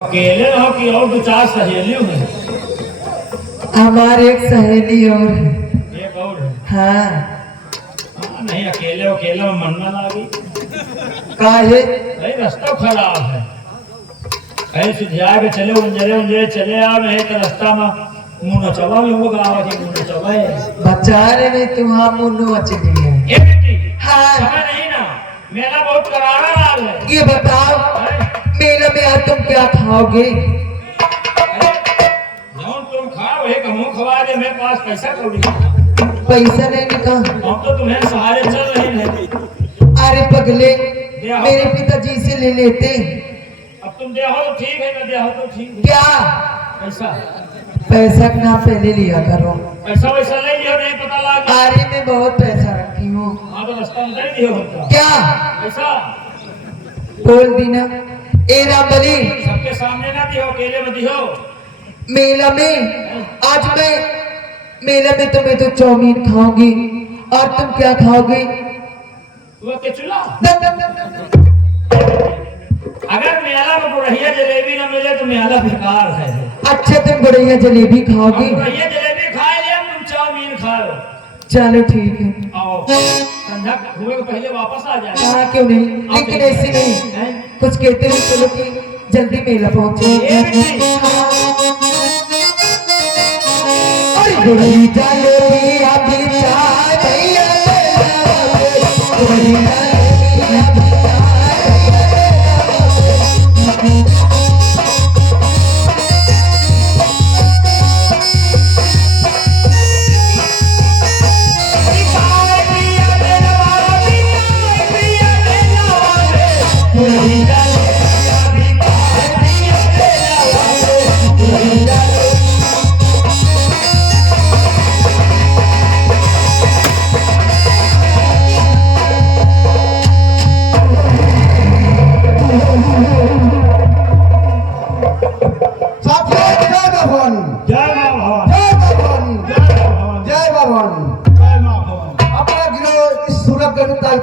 अकेले हो कि और दो चार सहेलियों हैं? हमारे एक सहेली और है। एक और है? हाँ। नहीं अकेले अकेले में मन ना लागी। काहे? भाई रास्ता खराब है। कहीं सुधिया के चले उंजरे उंजरे चले आओ, नहीं तो रास्ता में मुंह न चबा लोग आवा के मुंह न चबाए। बचारे में तुम्हारा मुन्नू अचली है। एक बेटी। हाँ। समय नहीं ना, मेला बहुत करारा लाल है। ये बताओ मेला में आज तुम क्या खाओगे? जौन तुम खाओ एक मुंह खवा दे, मेरे पास पैसा कौड़ी। पैसा नहीं निकाल। हम तो तुम्हें सहारे चल रहे हैं। अरे पगले मेरे पिताजी से ले लेते। अब तुम दे हो तो ठीक है, न दे हो तो ठीक है। क्या पैसा पैसा ना पहले लिया करो। पैसा वैसा नहीं दियो, नहीं पता लगा। अरे मैं बहुत पैसा रखी हूँ। हाँ तो रास्ता में नहीं दियो होता। क्या पैसा बोल दी ना। ए रामबली सबके सामने ना दियो, अकेले में दियो। मेला में आज मैं मेला में तुम्हें तो चाउमीन खाऊंगी और तुम क्या खाओगे? वो के चूल्हा। अगर मेला में बुढ़िया जलेबी न मिले तो मेला बेकार है। अच्छा तुम बढ़िया जलेबी खाओगी? बुढ़िया जलेबी खा लिया, तुम चाउमीन खाओ। चलो ठीक है। आओ संध्या हुए के पहले वापस आ जाए। हाँ क्यों नहीं, लेकिन ऐसे नहीं कुछ कहते हुए चलो कि जल्दी मेला पहुंचे। गोरी जलेबी अभी चाय भैया गोरी जलेबी अभी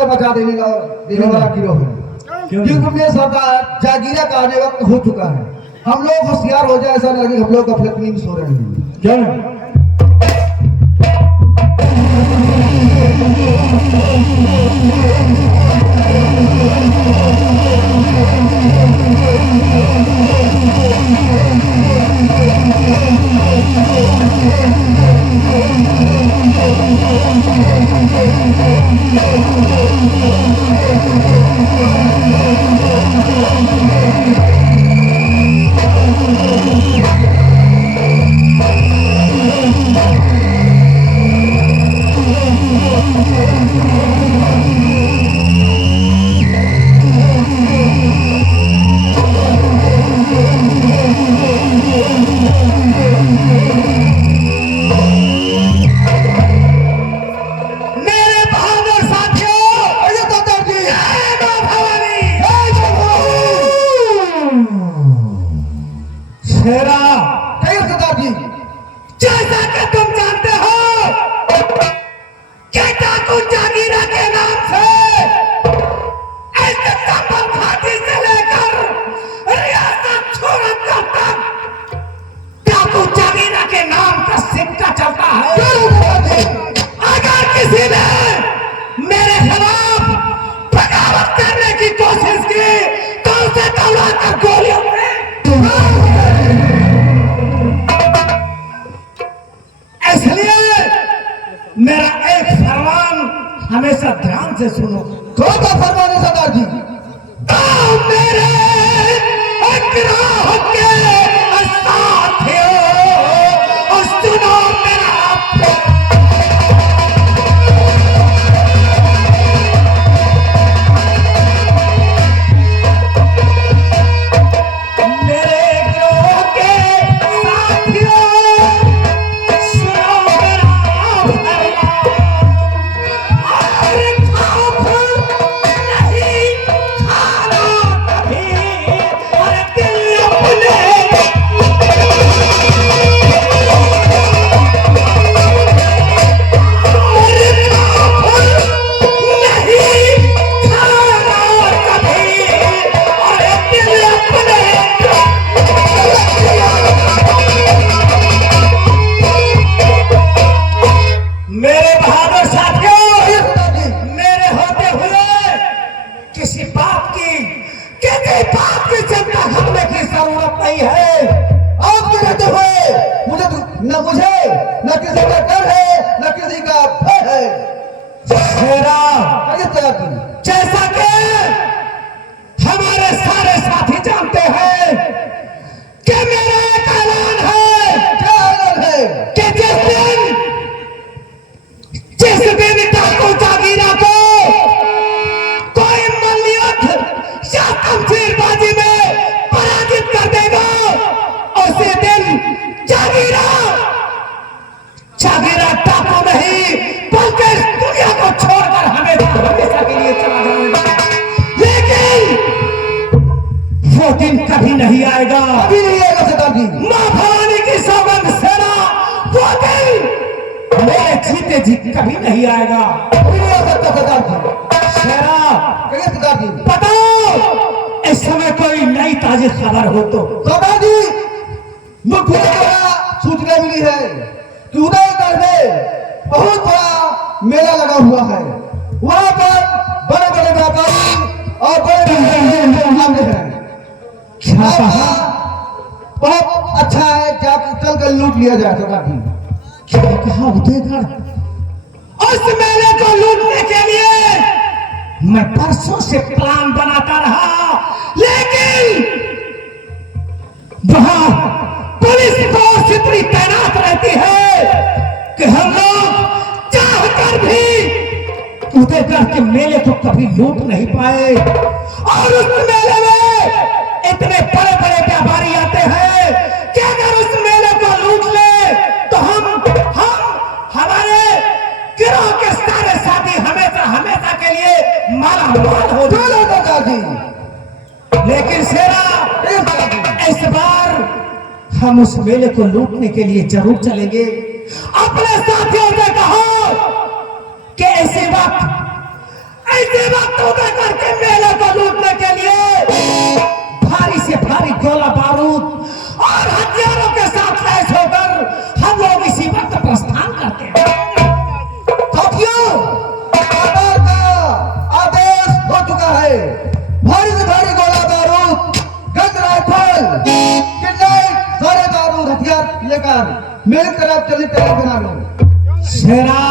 बचा देने वाला गिरोह है, क्योंकि हमने सरकार जागीरा का आने वक्त हो चुका है। हम लोग होशियार हो जाए, ऐसा लगे हम लोग गफलत नींद सो रहे हैं। मेरा एक फरमान हमेशा ध्यान से सुनो। कौन सा फरमान है सरदार जी? मेरे ग्राह के साथियों सुनो मेरा नहीं है। आपके रहते हुए मुझे न किसी का डर है न किसी का भय है। शेरा, जैसा कि हमारे सारे साथी जानते हैं कि मेरा एक ऐलान है, क्या ऐलान है? कि जिस दिन डाकू जागीरा को कोई मल्लयुद्ध या तमसीरबाजी में पराजित कर देगा, उसी दिन जागीरा डाकू नहीं बल्कि इस दुनिया को छोड़कर हमेशा के लिए चला जाएगा। लेकिन वो दिन कभी नहीं आएगा, अभी नहीं आएगा सरदार जी। मां भवानी की सौगंध सेना, वो दिन मेरे जीते जी कभी नहीं आएगा। अभी नहीं आ सकता सरदार जी। शेरा, कहिए सरदार जी। बताओ इस समय कोई नई ताजी खबर हो तो। सरदार जी, मुझे बड़ा सूचना मिली है कि उदयगढ़ में बहुत बड़ा मेला लगा हुआ है। वहां पर बड़े बड़े व्यापारी और बड़े बड़े हैं। क्या कहा? बहुत अच्छा है, जाकर चल कर लूट लिया जाए सरदार जी। क्या कहा उदयगढ़? उस मेले को लूटने के लिए मैं परसों से प्लान बनाता रहा, लेकिन वहां पुलिस फोर्स इतनी तैनात रहती है कि हम लोग चाहकर भी उदयगढ़ के मेले को कभी लूट नहीं पाए। और उस मेले में इतने बड़े बड़े व्यापारी आते हैं कि अगर उस मेले को लूट ले तो हम हमारे गिरोह के सारे साथी हमेशा के लिए मालामाल हो चलो सरदार जी। लेकिन शेरा, इस बार हम उस मेले को लूटने के लिए जरूर चलेंगे। अपने साथियों से कहो कि ऐसे वक्त उदयगढ़ के मेले को लूटने के लिए भारी से भारी गोला बारूद और हथियारों के साथ लैस होकर हम लोग इसी वक्त प्रस्थान करते हैं। साथियों, सरकार का आदेश हो चुका है। भारी से भारी गोला बारूद, गन राइफल, किरनाइट, सारे बारूद हथियार लेकर मेरी तरफ चली तैयार बना लो। शेरा,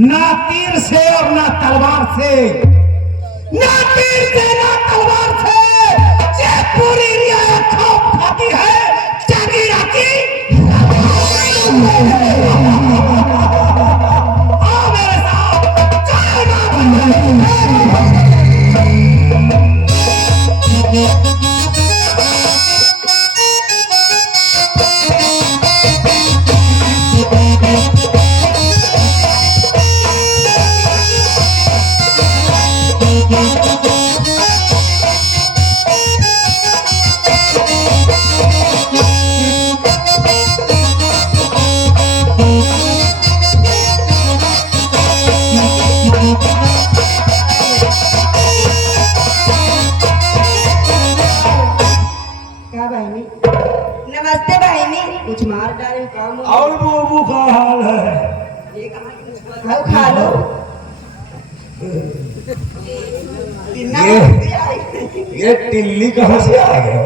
ना तीर से और ना तलवार से, ना तीर से ना तलवार से, ये पूरी रियासत खौफ खाती है जागीरा की। आओ मेरे साथ, चलो नमस्ते बहनी, कुछ मार डाले काम हो। और बूबू का हाल है। खाओ खा लो। ये टिल्ली कहाँ से आ गया?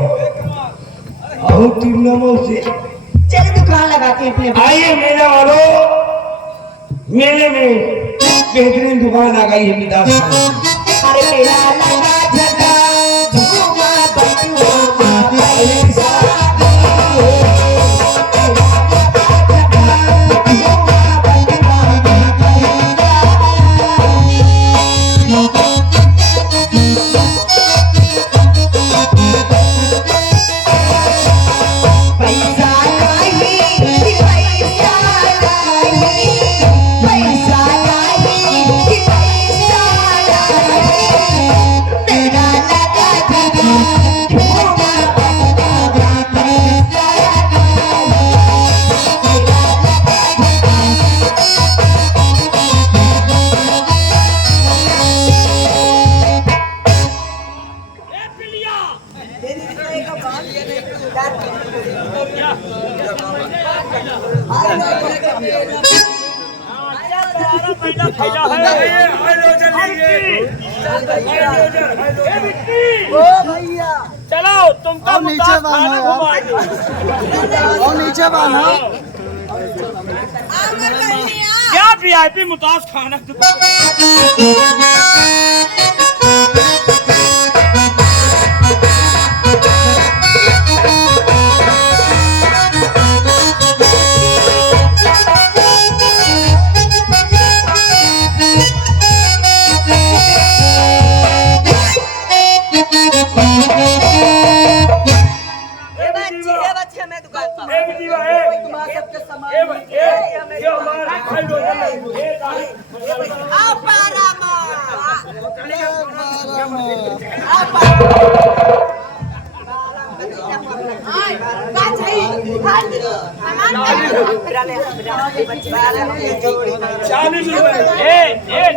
और टिल्ला मौसी, चलो दुकान लगाते हैं अपने। आइए मेले वालों, मेले में बेहतरीन दुकान आ गई है मिदास खाने की। अरे मेला लगा जगा झूमा बटुआ पैसा। चलो तुमका और नीचे मुताज बांधो खाना यार। घुमाएंगे। और नीचे बांधो। क्या वीआईपी मुताज खाना मैं दुकान पर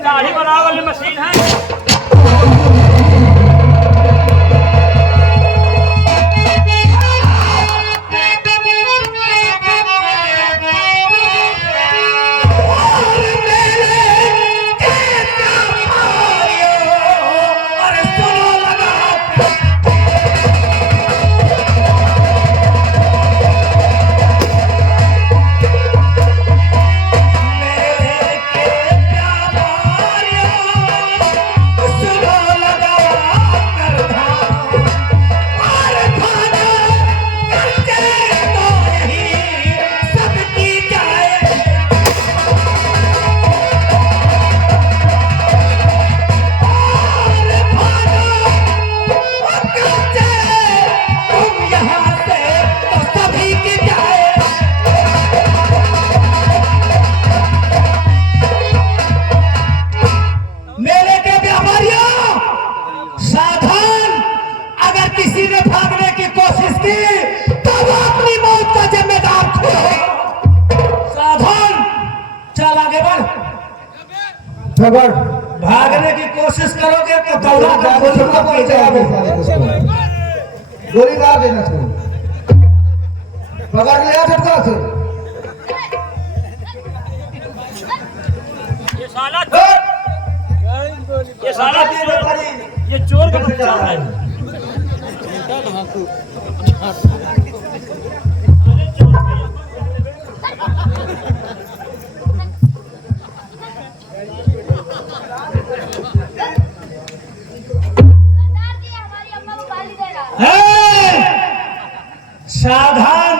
दाढ़ी बनाने वाली मशीन है। खबर भागने की कोशिश करोगे तो दौड़ा कर गोली मार के जाओगे। गोली मार देना चाहिए। पकड़ लिया झटका से। ये साला ये चोर का बच्चा है। सावधान,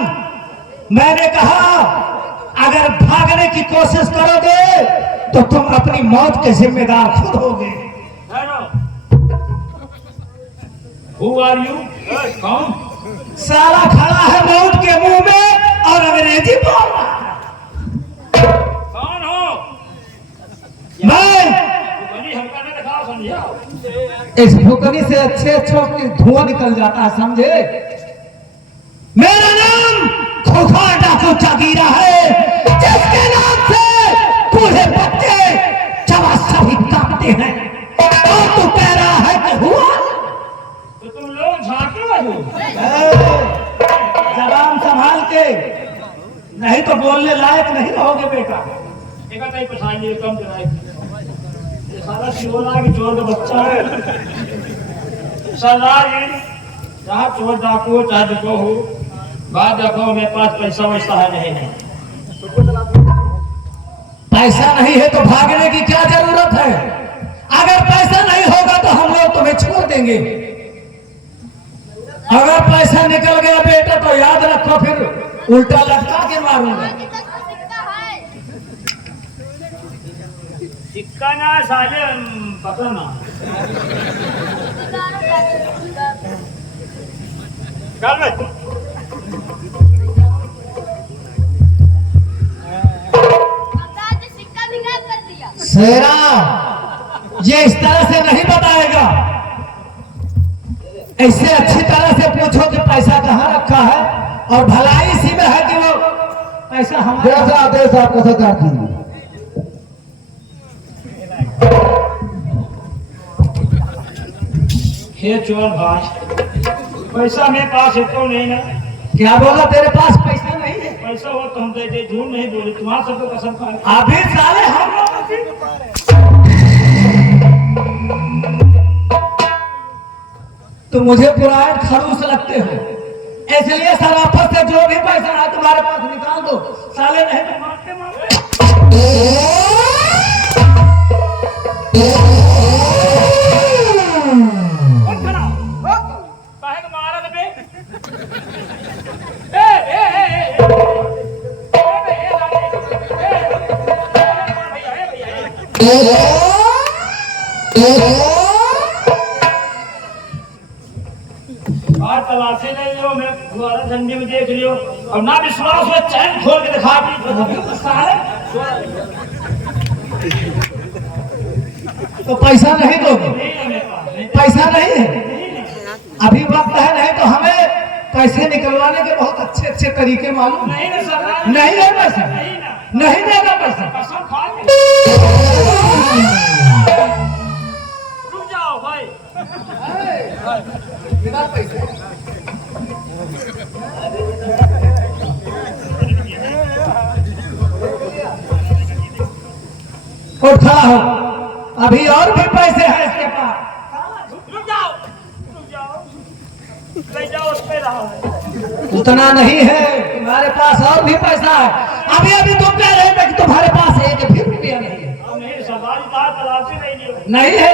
मैंने कहा अगर भागने की कोशिश करोगे तो तुम अपनी मौत के जिम्मेदार खुद होगे। Who are you? कौन? साला खड़ा है मौत के मुंह में और अंग्रेजी बोल रहा है। कौन हो? मैं हमका नहीं दिखाओ, समझिया। इस फुकनी से अच्छे अच्छों की धुआं निकल जाता है, समझे। मेरा नाम खूंखार डाकू चागीरा है, जिसके नाम से बूढ़े बच्चे चवासा भी कांपते हैं। और तू कह रहा है कि हुआ? तो तुम लोग झांके हो। जबान संभाल के, नहीं तो बोलने लायक नहीं रहोगे बेटा। एक कहीं पछाड़ लिए कम जराए। ये सारा शिवला की चोर का बच्चा है। सरदार जी, चाहे चोर डाकू चाहे दुको हो, बात देखो मेरे पास पैसा वैसा है नहीं। पैसा नहीं है तो भागने की क्या जरूरत है? अगर पैसा नहीं होगा तो हम लोग तुम्हें छोड़ देंगे। अगर पैसा निकल गया बेटा तो याद रखो, फिर उल्टा लटका के मारूंगा। सिक्का ना साले पकड़ ना। कल में शेरा, ये इस तरह से नहीं बताएगा। ऐसे अच्छी तरह से पूछो कि पैसा कहाँ रखा है, और भलाई इसी में है कि वो पैसा हमारा। जैसा आदेश आपको सरकार की। हे चोर भाई, पैसा मेरे पास है तो नहीं ना। क्या बोला? तेरे पास पैसा नहीं है? पैसा हो तो हम दे दे, झूठ नहीं बोले। तुम्हारा सबको कसम खाए। अभी साले हम लोग तो मुझे पुराने खड़ूस लगते हो, इसलिए सराफत से जो भी पैसा है तुम्हारे पास निकाल दो, साले नहीं तो मारते मारते। तलाशी ले लियो, मैं फुहारा झंडे में देख लियो, और ना विश्वास हो चैन खोल के दिखा दी तो पैसा नहीं दोगे? पैसा नहीं है, अभी वक्त है, नहीं तो हमें पैसे निकलवाने के बहुत अच्छे अच्छे तरीके मालूम नहीं ना सरदार, नहीं है पैसा, नहीं देगा पैसा। कसम खा के रुक जाओ भाई, बिना पैसे और खड़ा हो, अभी और भी पैसे हैं इसके पास। रुक जाओ, ले जाओ, उस पे रहा है। उतना नहीं है, तुम्हारे पास और भी पैसा है। अभी अभी तुम कह रहे थे कि तुम्हारे पास एक भी रुपया नहीं है। नहीं सरदार जी, बात तलाशी नहीं लियो। नहीं है,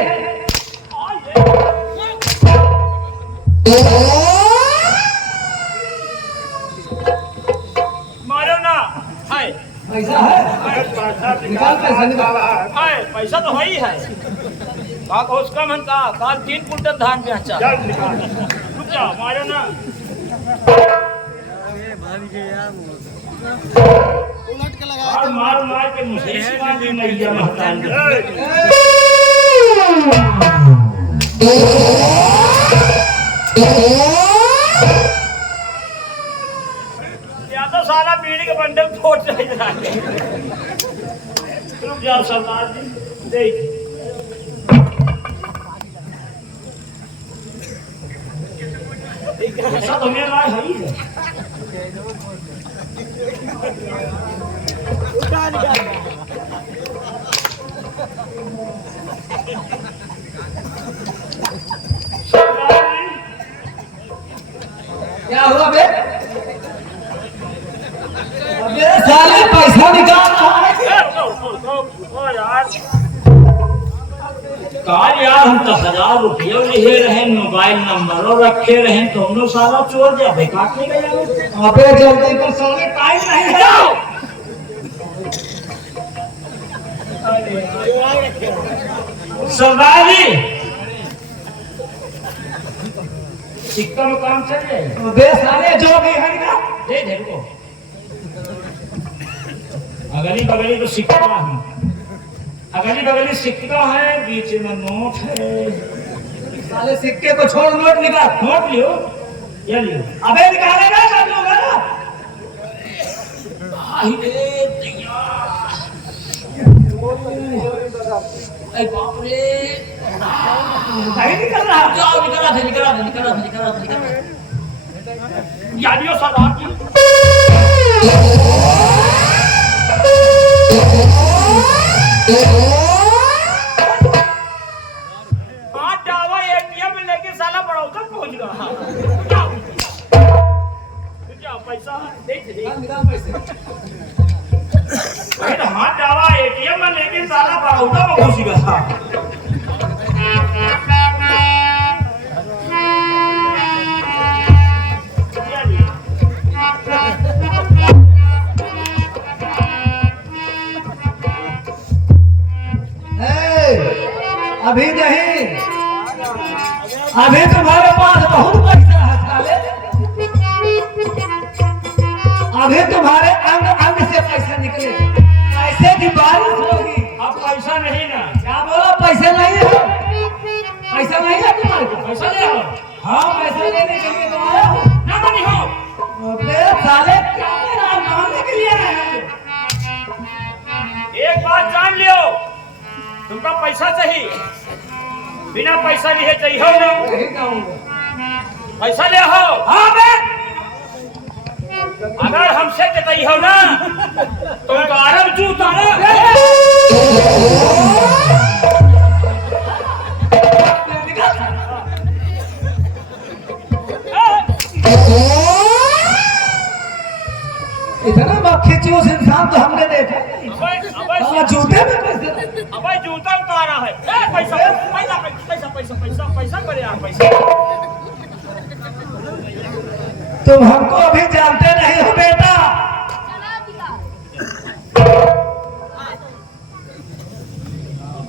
मारो ना, हाय पैसा है, निकाल पैसा निकाल। हाय, पैसा तो है ही है, का कुछ कम है का 3 कुंटल धान बेचा। रुक जाओ, मारो ना, मार के मुझे सिवा भी नहीं दिया महतान। या तो साला बीड़ी के बंडल फोड़ जाए। रुक जाओ सरदार जी, देख ऐसा तो मेरा है ही है। क्या हुआ बे? अबे साले पैसा निकाल रहा है। यार यार, हम तो 1000 रुपये लिखे रहे, मोबाइल नंबर रखे रहे, तो हम लोग सारा चोर जाए काटने गया। अबे जल्दी कर, साले टाइम नहीं है। सरदार जी, सिक्का में काम चल जाए। अबे साले जो भी है ना, दे दे को अगली बगली तो सिक्का है, अगली बगली सिक्का है, बीच में नोट है। साले सिक्के को छोड़, नोट निकाल। नोट लियो, ये लियो। अबे निकालेगा सब लोग ना। अरे बाप रे, नहीं निकल रहा। जाओ, निकला था। यादियों सरदार जी, डावा एटीएम में लेके साला बड़ौदा पहुंच गया। क्या पैसा दे निकाल पैसे। तो हाथ डावा एटीएम में लेके साला बड़ौदा में घुस गया। अभी नहीं, अभी तुम्हारे पास बहुत पैसा है साले। अभी तुम्हारे अंग अंग से पैसा निकले, पैसे की बारिश होगी। अब पैसा नहीं ना, क्या बोला? पैसे नहीं है, पैसा नहीं है तुम्हारे पास? पैसा ले आओ। हाँ, पैसा लेने के लिए तो आया हूँ। ना बनी हो, अबे साले क्या मेरा मांगने के लिए आया है? एक बात जान लियो, तुमका पैसा चाहिए, बिना पैसा लिए चाहिए हो ना? नहीं जाऊंगा। पैसा ले हो। हाँ बे, अगर हमसे जतई हो ना, तुम तो अरब जूता ना। इतना मक्खी उस इंसान तो हमने देखा नहीं। साला जूते में कैसे? अबे जूता उतारा है। पैसा पैसा पैसा पैसा पैसा पैसा करे यार पैसा। तुम हमको अभी जानते नहीं हो बेटा।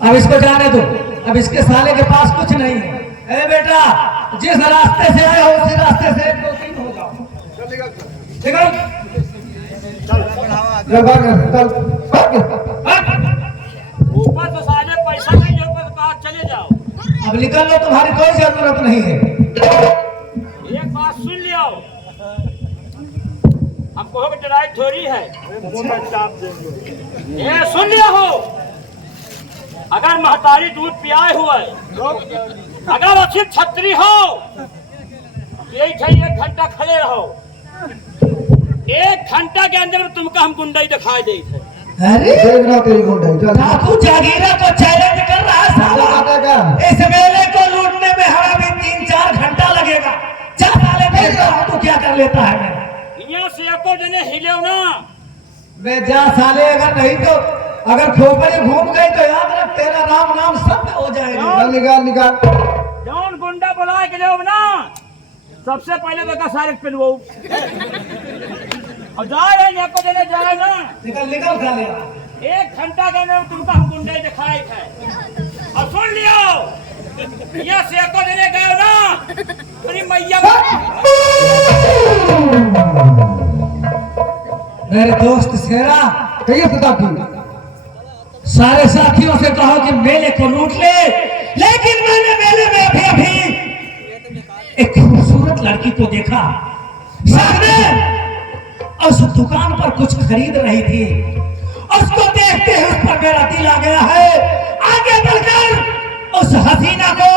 अब इसको जाने दो, अब इसके साले के पास कुछ नहीं है। अरे बेटा, जिस रास्ते से आए हो उसी रास्ते से 2-3 होगा। निकल। ऊपर तो साले पैसा नहीं है, ऊपर कहा चले जाओ। अब निकल लो, तुम्हारी कोई जरूरत नहीं है। एक बात सुन लियो, हमको हो डराई थोड़ी है। ये सुन लिया हो, अगर महतारी दूध पियाए हुए, अगर अच्छी छतरी हो, यही ठाई 1 घंटा खड़े रहो। 1 घंटा के अंदर में तुमको हम गुंडाई दिखाई दे। अरे देखना तेरी गुंडाई। चल डाकू जागीरा को चैलेंज कर रहा है साला। इस मेले को लूटने में हमें भी 3-4 घंटा लगेगा। जा साले, देखता हूं तू क्या कर लेता है मेरा। यहाँ से एको जने हिले ना। वे जा साले, अगर नहीं तो अगर खोपड़ी घूम गई तो याद रख, तेरा नाम सत्य हो जाएगा। निकाल निकाल। जौन गुंडा बुला के ले ना, सबसे पहले तो सारे पिलवो और जा रहे हैं, एको जने जाए ना। निकल निकल साले। 1 घंटा के अंदर तुमको हम गुंडे दिखाए है। और सुन लियो, यहाँ से एको जने गए ना, तेरी मैया मेरे दोस्त शेरा, कहिए सदाकी। सारे साथियों से कहो कि मेले को लूट ले, लेकिन मैंने मेले में अभी एक खूबसूरत लड़की को देखा। सामने उस दुकान पर कुछ खरीद रही थी। उसको देखते ही उस पर मेरा दिल आ गया है। आगे बढ़कर उस हसीना को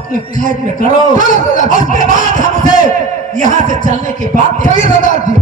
अपने कैद में करो, उसके बाद हम उसे यहाँ से चलने की बात कहिए सरदार जी।